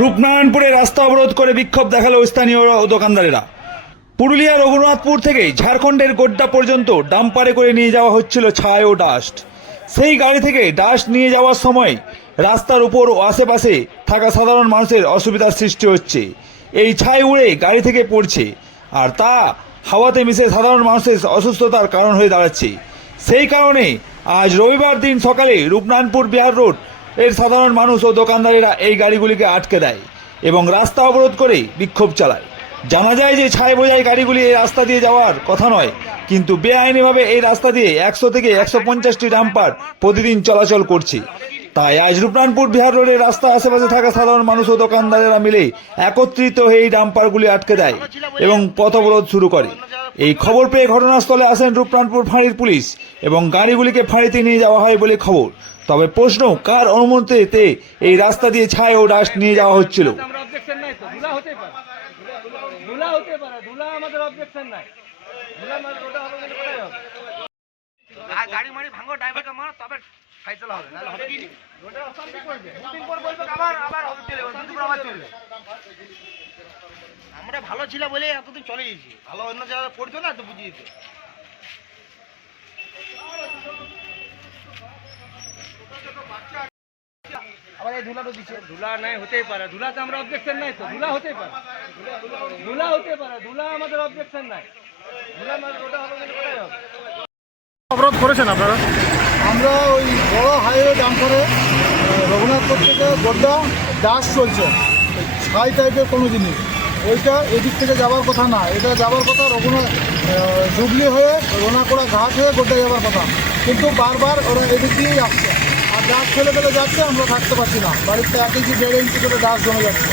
রূপনারায়ণপুরে রাস্তা অবরোধ করে বিক্ষোভ দেখালো স্থানীয় দোকানদারেরা। পুরুলিয়া রঘুনাথপুর থেকে ঝাড়খণ্ডের গোড্ডা পর্যন্ত ডাম্পারে করে নিয়ে যাওয়া হচ্ছিল ছাই ও ডাস্ট। সেই গাড়ি থেকে ডাস্ট নিয়ে যাওয়ার সময় রাস্তার উপর ও আশেপাশে থাকা সাধারণ মানুষের অসুবিধার সৃষ্টি হচ্ছে। এই ছাই উড়ে গাড়ি থেকে পড়ছে আর তা হাওয়াতে মিশে সাধারণ মানুষের অসুস্থতার কারণ হয়ে দাঁড়াচ্ছে। সেই কারণে আজ রবিবার দিন সকালে রূপনারায়ণপুর বিহার রোড এর সাধারণ মানুষ ও দোকানদারেরা এই গাড়িগুলিকে আটকে দেয় এবং রাস্তা অবরোধ করে বিক্ষোভ চালায়। জানা যায় যে ছাই বোঝাই গাড়িগুলি এই রাস্তা দিয়ে যাওয়ার কথা নয়, কিন্তু বেআইনিভাবে এই রাস্তা দিয়ে 100 থেকে 150টি ডাম্পার প্রতিদিন চলাচল করছে। তাই আজ রূপনারায়ণপুর বিহার রোডের রাস্তা আশেপাশে থাকা সাধারণ মানুষ ও দোকানদারেরা মিলে একত্রিত হয়ে এই ডাম্পারগুলি আটকে দেয় এবং পথ অবরোধ শুরু করে। এই খবর পেয়ে ঘটনাস্থলে আসেন রূপনারায়ণপুর ফাঁড়ির পুলিশ এবং গাড়িগুলিকে ফাঁড়িতে নিয়ে যাওয়া হয় বলে খবর। তবে প্রশ্ন, কার অনুমতিতে এই রাস্তা দিয়ে ছাই ও ডাস্ট নিয়ে যাওয়া হচ্ছিল? গাড়ি মারি ভাঙো, ড্রাইভারকে মারো, তবে ফাইসলা হবে, নাহলে হবে কি? রোডে অশান্তি করবে, দুদিন পর বলবে আবার হবে, চলে যাবে, দুদিন পর আবার চলবে। আমরা ভালো ছিল বলে এতদিন চলে গেছি, ভালো অন্য জায়গায় পড়তো না তো বুঝিয়েছে। আবার এই ধুলাটা দিচ্ছে, ধুলা নাই হতেই পারে, ধুলাতে আমরা অবজেকশন নাই তো, ধুলা হতেই পারে, ধুলা হতে পারে, ধুলা আমাদের অবজেকশন নাই, ধুলা মানে ওটা হবে, কোথায় হবে? অবরোধ করেছেন আপনারা? আমরা ওই বড় হাইওয়ে ডাম্পারে রঘুনাথপুর থেকে গোড্ডা ডাস্ট চলছে, ছাই টাইপের কোনো জিনিস, ওইটা এদিক থেকে যাওয়ার কথা না, এটা যাওয়ার কথা রঘুনাথ হুগলি হয়ে রোনাকোড়া ঘাট হয়ে গোড্ডা যাওয়ার কথা, কিন্তু বারবার ওরা এদিক দিয়েই আসছে আর ডাস্ট ফেলে ফেলে যাচ্ছে। আমরা থাকতে পারছি না, বাড়িতে 1 ইঞ্চি 1.5 ইঞ্চি করে ডাস্ট জমে যাচ্ছে।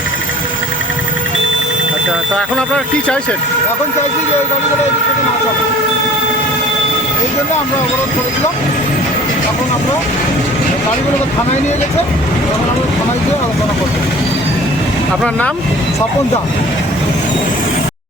আচ্ছা, তো এখন আপনারা কি চাইছেন? এখন চাইছি যে ওই গাড়িগুলো এদিক থেকে না চলে, এই জন্য আমরা অবরোধ করেছিলাম। এখন আমরা গাড়িগুলোকে থানায় নিয়ে গেছে, এখন আমরা থানায় গিয়ে আলোচনা করবো। আপনার নাম? স্বপন দা।